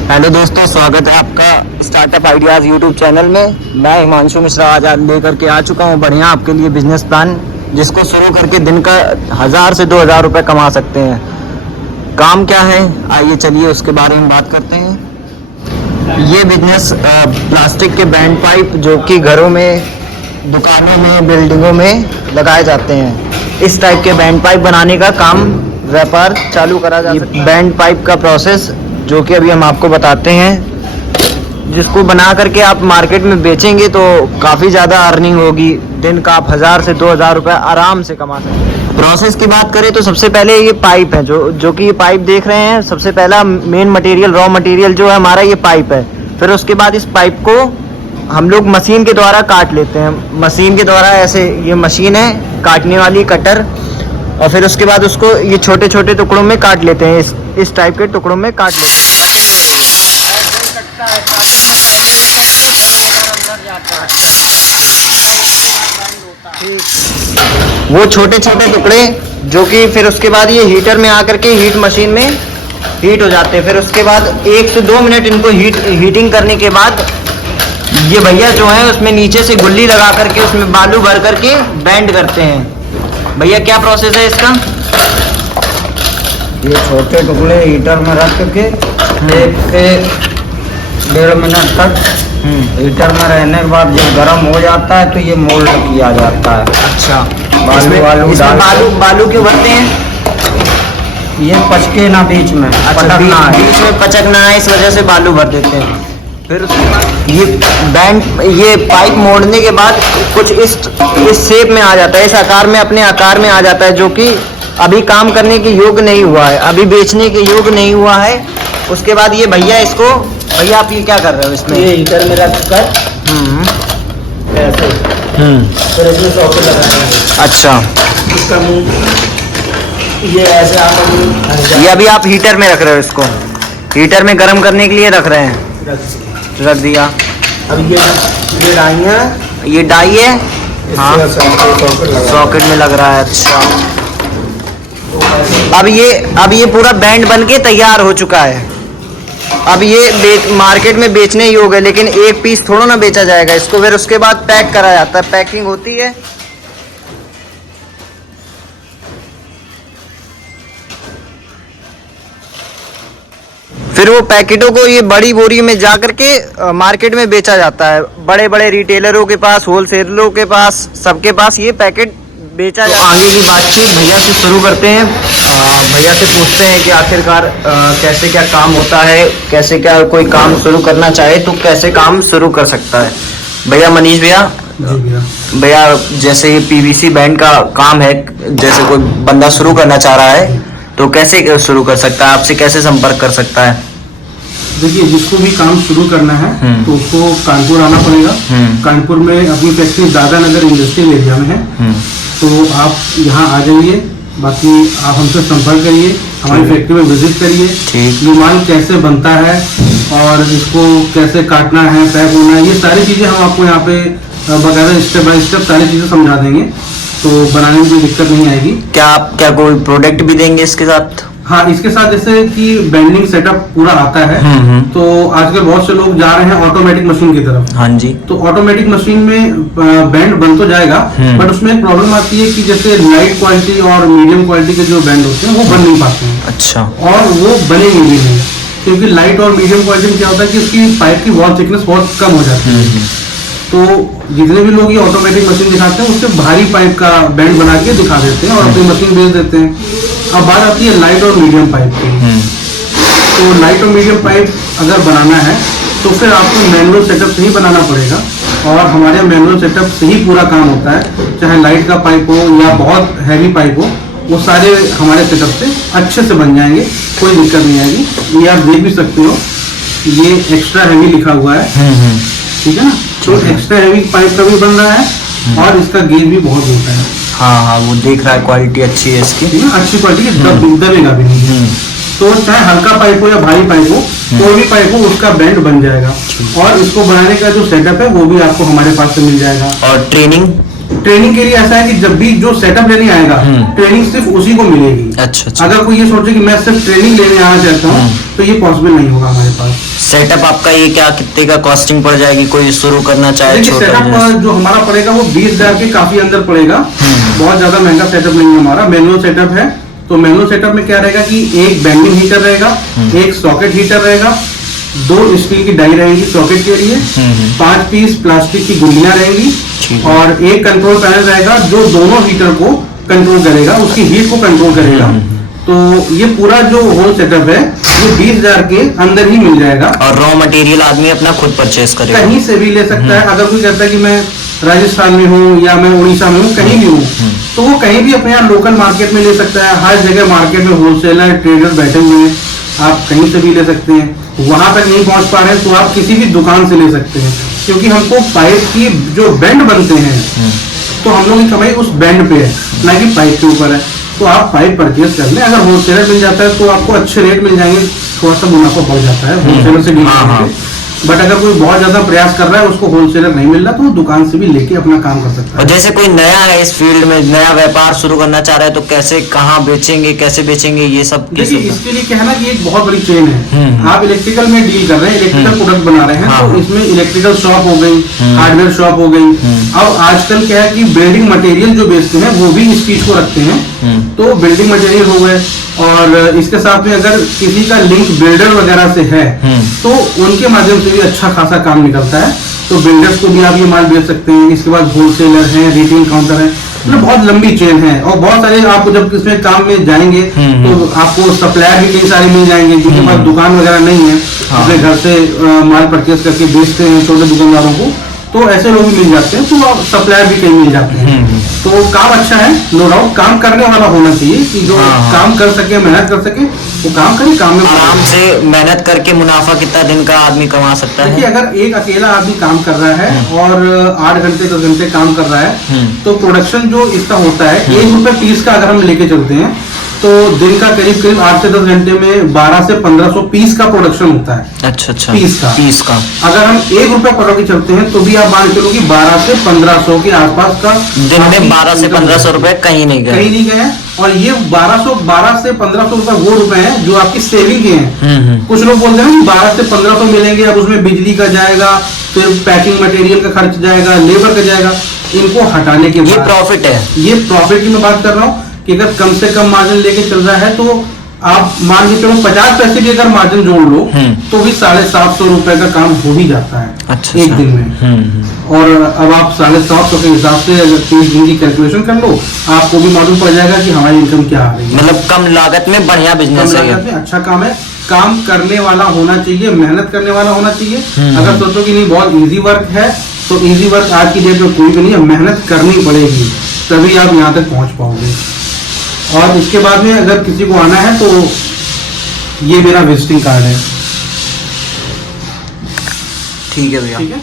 Hello दोस्तों, स्वागत है आपका स्टार्टअप आइडियाज़ यूट्यूब चैनल में। मैं हिमांशु मिश्रा आज लेकर के आ चुका हूँ बढ़िया आपके लिए बिजनेस प्लान, जिसको शुरू करके दिन का 1000 से 2000 रुपये कमा सकते हैं। काम क्या है, आइए चलिए उसके बारे में बात करते हैं। ये बिजनेस प्लास्टिक के बैंड पाइप जो कि घरों में, दुकानों में, बिल्डिंगों में लगाए जाते हैं, इस टाइप के बैंड पाइप बनाने का काम व्यापार चालू करा जा सकता है। बैंड पाइप का प्रोसेस जो कि अभी हम आपको बताते हैं, जिसको बना करके आप मार्केट में बेचेंगे तो काफ़ी ज़्यादा अर्निंग होगी। दिन का आप 1000 से 2000 रुपये आराम से कमा सकते हैं। प्रोसेस की बात करें तो सबसे पहले ये पाइप है, जो कि ये पाइप देख रहे हैं, सबसे पहला मेन मटेरियल, रॉ मटेरियल जो है हमारा ये पाइप है। फिर उसके बाद इस पाइप को हम लोग मशीन के द्वारा काट लेते हैं। मशीन के द्वारा ऐसे, ये मशीन है काटने वाली, कटर, और फिर उसके बाद उसको ये छोटे छोटे टुकड़ों में काट लेते हैं। इस टाइप के टुकड़ों में काट लेते हैं। वो छोटे छोटे टुकड़े जो कि फिर उसके बाद ये हीटर में आकर के हीट मशीन में हीट हो जाते हैं। फिर उसके बाद 1 से 2 मिनट इनको हीटिंग करने के बाद ये भैया जो है उसमें नीचे से गुल्ली लगा करके उसमें बालू भर करके बैंड करते हैं। भैया क्या प्रोसेस है इसका? ये छोटे टुकड़े हीटर में रख के 1 से 1.5 मिनट तक हीटर में रहने के बाद जब गर्म हो जाता है तो ये मोल्ड किया जाता है। अच्छा, इसमें बालू क्यों भरते हैं? ये पचके ना बीच में, अच्छा, बीच में पचक ना है, इस वजह से बालू भर देते हैं। फिर ये पाइप मोड़ने के बाद कुछ इस शेप में आ जाता है, इस आकार में, अपने आकार में आ जाता है, जो कि अभी काम करने के योग्य नहीं हुआ है, अभी बेचने के योग्य नहीं हुआ है। उसके बाद ये भैया इसको, भैया आप ये क्या कर रहे हो इसमें? ये हीटर में रख कर ऐसे फिर इसमें सॉकेट लगाएंगे। अच्छा, इसका मुंह ये ऐसे आकर ये अभी आप हीटर में रख रहे हो, इसको हीटर में गर्म करने के लिए रख रहे हैं। रख दिया। अब ये डाई है, हाँ, सॉकेट में लग रहा है। अच्छा, अब ये पूरा बैंड बन के तैयार हो चुका है। अब ये मार्केट में बेचने योग्य है, लेकिन एक पीस थोड़ा ना बेचा जाएगा इसको। फिर उसके बाद पैक करा जाता है, पैकिंग होती है। फिर वो पैकेटों को ये बड़ी बोरी में जा करके मार्केट में बेचा जाता है। बड़े बड़े रिटेलरों के पास, होलसेलरों के पास, सबके पास ये पैकेट बेचा जाता है। आगे की बातचीत भैया से शुरू करते हैं। भैया से पूछते हैं कि आखिरकार कैसे क्या काम होता है, कैसे क्या कोई काम शुरू करना चाहे तो कैसे काम शुरू कर सकता है। भैया मनीष भैया, जैसे ये पीवीसी बैंड का काम है, जैसे कोई बंदा शुरू करना चाह रहा है तो कैसे शुरू कर सकता है, आपसे कैसे संपर्क कर सकता है? देखिए, जिसको भी काम शुरू करना है तो उसको कानपुर आना पड़ेगा। कानपुर में अपनी फैक्ट्री दादा नगर इंडस्ट्रियल एरिया में है, तो आप यहाँ आ जाइए। बाकी आप हमसे संपर्क करिए, हमारी फैक्ट्री में विजिट करिए। ये माल कैसे बनता है और इसको कैसे काटना है, पैक होना है, ये सारी चीज़ें हम आपको यहाँ पे बकायदा स्टेप बाय स्टेप सारी चीज़ें समझा देंगे, तो बनाने में कोई दिक्कत नहीं आएगी। क्या कोई प्रोडक्ट भी देंगे इसके साथ? हाँ, इसके साथ जैसे कि बेंडिंग सेटअप पूरा आता है। तो आजकल बहुत से लोग जा रहे हैं ऑटोमेटिक मशीन की तरफ। हाँ जी। तो ऑटोमेटिक मशीन में बैंड बन तो जाएगा, बट उसमें एक प्रॉब्लम आती है कि जैसे लाइट क्वालिटी और मीडियम क्वालिटी के जो बैंड होते हैं वो बन नहीं पाते हैं। अच्छा। और वो बनेंगे भी नहीं, क्योंकि लाइट और मीडियम क्वालिटी में क्या होता है कि उसकी पाइप की वॉल थिकनेस बहुत कम हो जाती है। तो जितने भी लोग ये ऑटोमेटिक मशीन दिखाते हैं उससे भारी पाइप का बैंड बना के दिखा देते हैं और अपनी मशीन बेच देते हैं। अब बात आती है लाइट और मीडियम पाइप की। तो लाइट और मीडियम पाइप अगर बनाना है तो फिर आपको मैनुअल सेटअप से ही बनाना पड़ेगा, और हमारे मैनुअल सेटअप से ही पूरा काम होता है। चाहे लाइट का पाइप हो या बहुत हैवी पाइप हो, वो सारे हमारे सेटअप से अच्छे से बन जाएंगे, कोई दिक्कत नहीं आएगी। ये आप देख भी सकते हो, ये एक्स्ट्रा हैवी लिखा हुआ है, ठीक है ना। तो एक्स्ट्रा हैवी पाइप का भी बन रहा है और इसका गेज भी बहुत होता है। हाँ, वो देख रहा है, क्वालिटी अच्छी है इसकी, अच्छी क्वालिटी, दबेगा भी नहीं। तो चाहे हल्का पाइप हो या भारी पाइप हो, कोई भी पाइप हो, उसका बैंड बन जाएगा। और इसको बनाने का जो सेटअप है वो भी आपको हमारे पास से मिल जाएगा। और ट्रेनिंग ट्रेनिंग के लिए ऐसा है कि जब भी जो सेटअप लेने आएगा, ट्रेनिंग सिर्फ उसी को मिलेगी। अच्छा। अगर कोई ये सोचे कि मैं सिर्फ ट्रेनिंग लेने आना चाहता हूँ तो ये पॉसिबल नहीं होगा हमारे पास। सेटअप आपका ये क्या कितने का कॉस्टिंग पड़ जाएगी, कोई शुरू करना चाहे देखिए छोटा सेटअप business? जो हमारा पड़ेगा वो 20,000 के काफी अंदर पड़ेगा। बहुत ज्यादा महंगा सेटअप नहीं है हमारा, मैनुअल सेटअप है। तो मैनुअल सेटअप में क्या रहेगा कि एक बेंडिंग हीटर रहेगा, एक सॉकेट हीटर रहेगा, 2 स्टील की डाई रहेंगी सॉकेट के लिए, 5 पीस प्लास्टिक की गुल्लियां रहेंगी और एक कंट्रोल पैनल रहेगा जो दोनों हीटर को कंट्रोल करेगा, उसकी हीट को कंट्रोल करेगा। तो ये पूरा जो होल सेटअप है ये 20,000 के अंदर ही मिल जाएगा। और रॉ मटेरियल आदमी अपना खुद परचेज करेगा, कहीं से भी ले सकता है। अगर कोई कहता है कि मैं राजस्थान में हूँ या मैं उड़ीसा में हूँ, कहीं भी हूँ, तो वो कहीं भी अपने यहाँ लोकल मार्केट में ले सकता है। हर जगह मार्केट में होलसेलर ट्रेडर बैठे हुए हैं, आप कहीं से भी ले सकते हैं। वहां तक नहीं पहुंच पा रहे हैं तो आप किसी भी दुकान से ले सकते हैं, क्योंकि हमको पाइप की जो बैंड बनते हैं तो हम लोग की कमाई उस बैंड पे है, ना कि पाइप के ऊपर है। तो आप पाइप परचेज कर लें। अगर होलसेलर मिल जाता है तो आपको अच्छे रेट मिल जाएंगे, थोड़ा सा मुनाफा बढ़ जाता है होलसेलर से डील करने में। बट अगर कोई बहुत ज्यादा प्रयास कर रहा है, उसको होलसेलर नहीं मिल रहा, तो वो दुकान से भी लेके अपना काम कर सकता है। और जैसे कोई नया है इस फील्ड में, नया व्यापार शुरू करना चाह रहा है, तो कैसे, कहाँ बेचेंगे, कैसे बेचेंगे, ये सब देखिए इसके लिए क्या है ना कि एक बहुत बड़ी चेन है। आप इलेक्ट्रिकल में डील कर रहे हैं, इलेक्ट्रिकल प्रोडक्ट बना रहे हैं, तो इसमें इलेक्ट्रिकल शॉप हो गई, हार्डवेयर शॉप हो गई। अब आजकल क्या है कि बिल्डिंग मटेरियल जो बेचते हैं वो भी इस चीज को रखते हैं, तो बिल्डिंग मटेरियल हो गए। और इसके साथ में अगर किसी का लिंक बिल्डर वगैरह से है तो उनके माध्यम से भी अच्छा खासा काम निकलता है, तो बिल्डर्स को भी आप ये माल बेच सकते हैं। इसके बाद होलसेलर है, रिटेल काउंटर है, मतलब बहुत लंबी चेन है। और बहुत सारे आपको जब इसमें काम में जाएंगे तो आपको सप्लायर भी कई सारे मिल जाएंगे जिनके पास दुकान वगैरह नहीं है, अपने घर से माल परचेज करके बेचते हैं छोटे दुकानदारों को, तो ऐसे लोग भी मिल जाते हैं, तो सप्लायर भी कई मिल जाते हैं। तो काम अच्छा है, नो डाउट। काम करने वाला होना चाहिए कि जो काम कर सके, मेहनत कर सके, वो काम करे, काम में आराम से मेहनत करके मुनाफा कितना दिन का आदमी कमा सकता है? देखिए अगर एक अकेला आदमी काम कर रहा है और 8 घंटे 10 घंटे काम कर रहा है तो प्रोडक्शन जो इसका होता है ₹1 का अगर हम लेके चलते हैं तो दिन का करीब करीब 8 से 10 घंटे में 1200 से 1500 पीस का प्रोडक्शन होता है। अच्छा। पीस का अगर हम ₹1 पकड़ के चलते हैं तो भी आप मान चलो कि 1200 से 1500 के आसपास का दिन में 1200 से 1500 रुपए कहीं नहीं गए। और ये 12 से 1500 रुपए वो रुपए हैं जो आपकी सेविंग के हैं। कुछ लोग बोलते हैं 12 से 1500 मिलेंगे, अब उसमें बिजली का जाएगा, फिर पैकिंग मटेरियल का खर्च जाएगा, लेबर का जाएगा, इनको हटाने के बाद ये प्रॉफिट है। ये प्रॉफिट की मैं बात कर रहा हूँ कि अगर कम से कम मार्जिन लेके चल रहा है तो आप मान के चलो 50 पैसे भी अगर मार्जिन जोड़ लो तो भी 750 रुपए का काम हो ही जाता है। अच्छा, एक दिन में। और अब आप 750 के हिसाब से अगर 30 दिन की कैलकुलेशन कर लो, आपको भी मालूम पड़ जाएगा कि हमारी इनकम क्या आ रही है। मतलब कम लागत में बढ़िया बिजनेस है। में अच्छा काम है, काम करने वाला होना चाहिए, मेहनत करने वाला होना चाहिए। अगर सोचो कि नहीं बहुत इजी वर्क है तो इजी वर्क आज की डेट में कोई भी नहीं है, मेहनत करनी पड़ेगी तभी आप यहाँ तक पहुंच पाओगे। और इसके बाद में अगर किसी को आना है तो ये मेरा विजिटिंग कार्ड है। ठीक है भैया। ठीक है।